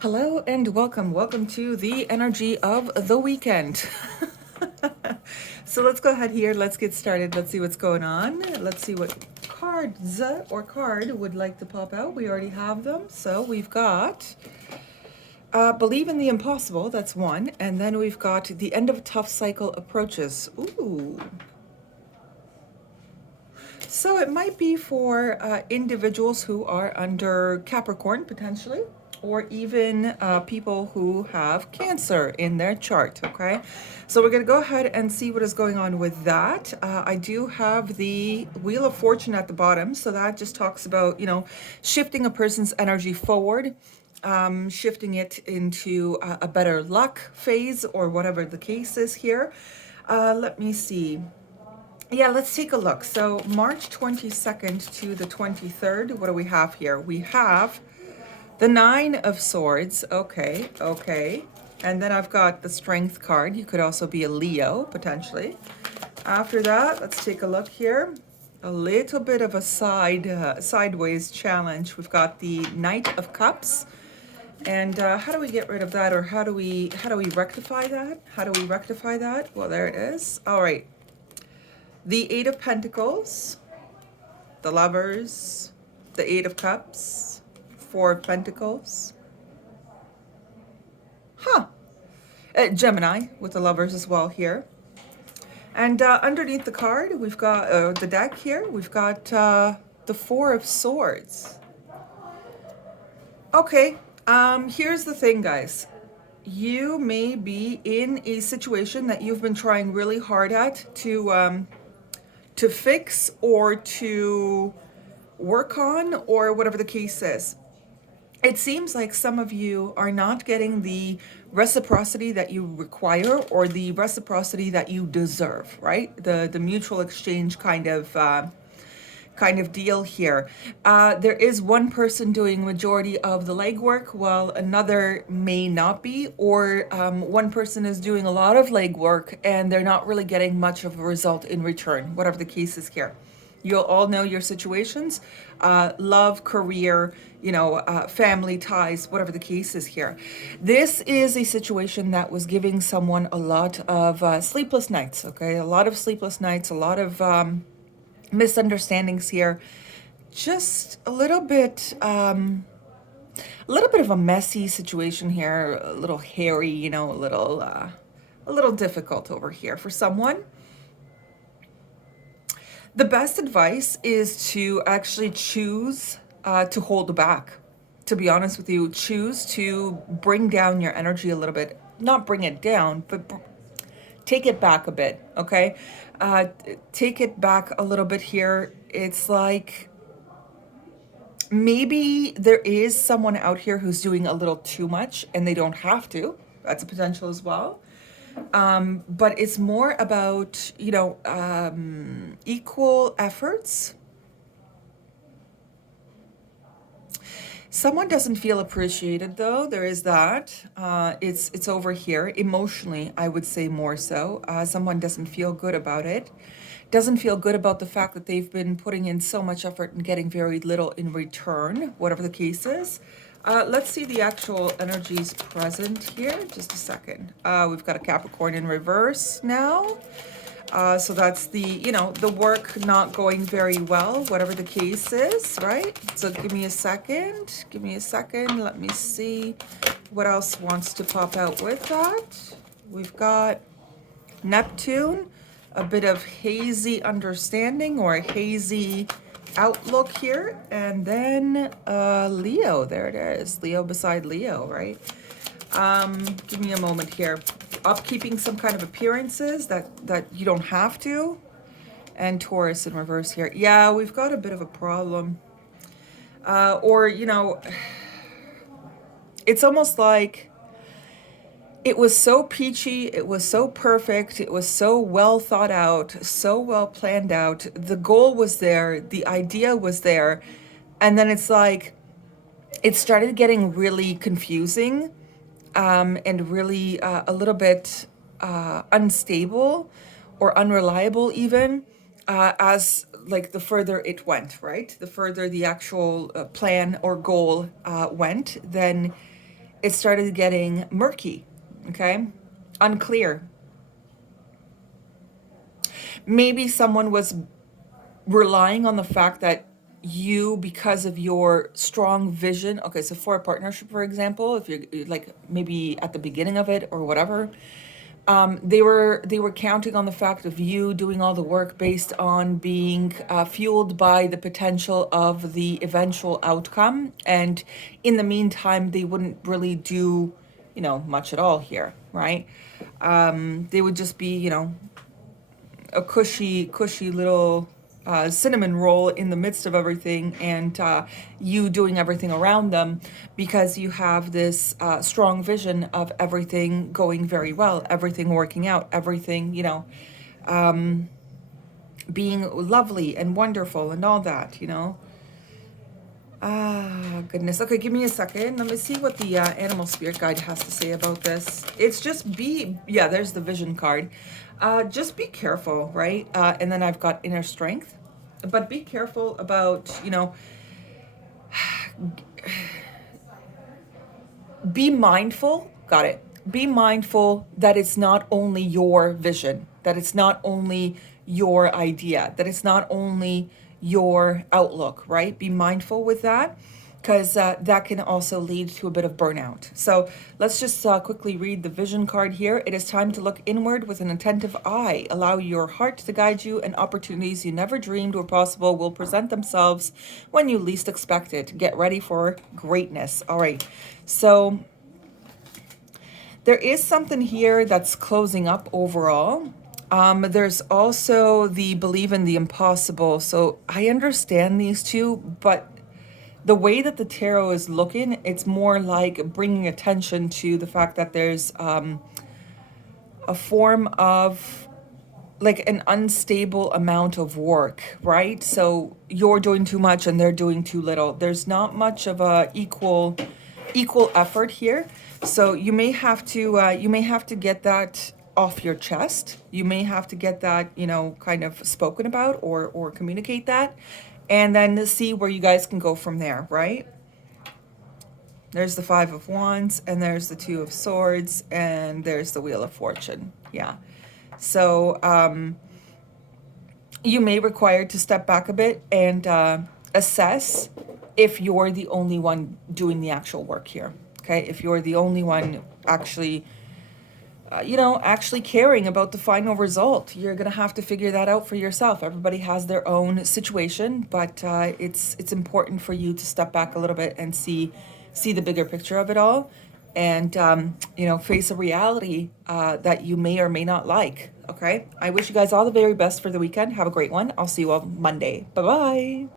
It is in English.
Hello and welcome. Welcome to the energy of the weekend. So let's go ahead here. Let's get started. Let's see what's going on. Let's see what cards or card would like to pop out. We already have them. So we've got Believe in the Impossible. That's one. And then we've got The End of a Tough Cycle Approaches. Ooh. So it might be for individuals who are under Capricorn, potentially, or even people who have Cancer in their chart, okay? So we're going to go ahead and see what is going on with that. I do have the Wheel of Fortune at the bottom, so that just talks about, shifting a person's energy forward, shifting it into a better luck phase, or whatever the case is here. Let me see. Yeah, let's take a look. So March 22nd to the 23rd, what do we have here? We have the Nine of Swords. Okay, okay. And then I've got the Strength card. You could also be a Leo, potentially. After that, let's take a look here. A little bit of a sideways challenge. We've got the Knight of Cups. And how do we get rid of that, or how do we rectify that? How do we rectify that? Well, there it is. All right. The Eight of Pentacles, the Lovers, the Eight of Cups, Four of Pentacles. Gemini with the Lovers as well here. And underneath the card, we've got the deck here, we've got the Four of Swords. Okay, here's the thing, guys. You may be in a situation that you've been trying really hard at to fix or to work on, or whatever the case is. It seems like some of you are not getting the reciprocity that you require, or the reciprocity that you deserve, right? The mutual exchange kind of deal here. There is one person doing majority of the legwork, while another may not be, or one person is doing a lot of legwork and they're not really getting much of a result in return, whatever the case is here. You'll all know your situations, love, career, family ties, whatever the case is here. This is a situation that was giving someone a lot of sleepless nights, okay? A lot of sleepless nights, a lot of misunderstandings here. Just a little bit of a messy situation here, a little hairy, a little difficult over here for someone. The best advice is to actually choose to hold back. To be honest with you, choose to bring down your energy a little bit. Not bring it down, but take it back a bit, okay? Take it back a little bit here. It's like maybe there is someone out here who's doing a little too much and they don't have to. That's a potential as well. But it's more about, equal efforts. Someone doesn't feel appreciated, though. There is that. It's over here. Emotionally, I would say more so. Someone doesn't feel good about it. Doesn't feel good about the fact that they've been putting in so much effort and getting very little in return, whatever the case is. Let's see the actual energies present here. Just a second. We've got a Capricorn in reverse now. So that's the work not going very well, whatever the case is, right? So give me a second. Give me a second. Let me see what else wants to pop out with that. We've got Neptune, a bit of hazy understanding or a hazy outlook here. And then Leo, there it is. Leo beside Leo, right? Give me a moment here. Upkeeping some kind of appearances that you don't have to. And Taurus in reverse here. Yeah, we've got a bit of a problem. It's almost like it was so peachy, it was so perfect, it was so well thought out, so well planned out. The goal was there, the idea was there, and then it's like it started getting really confusing, and really a little bit unstable or unreliable even, as like the further it went, right? The further the actual plan or goal went, then it started getting murky, okay? Unclear. Maybe someone was relying on the fact that you, because of your strong vision, okay, so for a partnership, for example, if you're like maybe at the beginning of it or whatever, they were counting on the fact of you doing all the work based on being fueled by the potential of the eventual outcome, and in the meantime, they wouldn't really do, much at all here, right? They would just be, a cushy little cinnamon roll in the midst of everything, and you doing everything around them because you have this strong vision of everything going very well, everything working out, everything, being lovely and wonderful and all that. Ah, goodness. Okay, give me a second. Let me see what the animal spirit guide has to say about this. It's just yeah, there's the vision card. Just be careful, right? And then I've got inner strength. But be careful about, be mindful. Got it. Be mindful that it's not only your vision, that it's not only your idea, that it's not only your outlook, right? Be mindful with that, because that can also lead to a bit of burnout. So let's just quickly read the vision card here. It is time to look inward with an attentive eye. Allow your heart to guide you, and opportunities you never dreamed were possible will present themselves when you least expect it. Get ready for greatness. All right. So there is something here that's closing up overall. There's also the believe in the impossible. So I understand these two, but the way that the tarot is looking, it's more like bringing attention to the fact that there's a form of like an unstable amount of work, right? So you're doing too much and they're doing too little. There's not much of a equal effort here. So you may have to get that off your chest. You may have to get that, kind of spoken about or communicate that, and then to see where you guys can go from there, right? There's the Five of Wands, and there's the Two of Swords, and there's the Wheel of Fortune. Yeah. So you may require to step back a bit and assess if you're the only one doing the actual work here. Okay, if you're the only one actually, actually caring about the final result, you're gonna have to figure that out for yourself. Everybody has their own situation, but it's important for you to step back a little bit and see the bigger picture of it all, and face a reality that you may or may not like. Okay, I wish you guys all the very best for the weekend. Have a great one. I'll see you all Monday. Bye bye.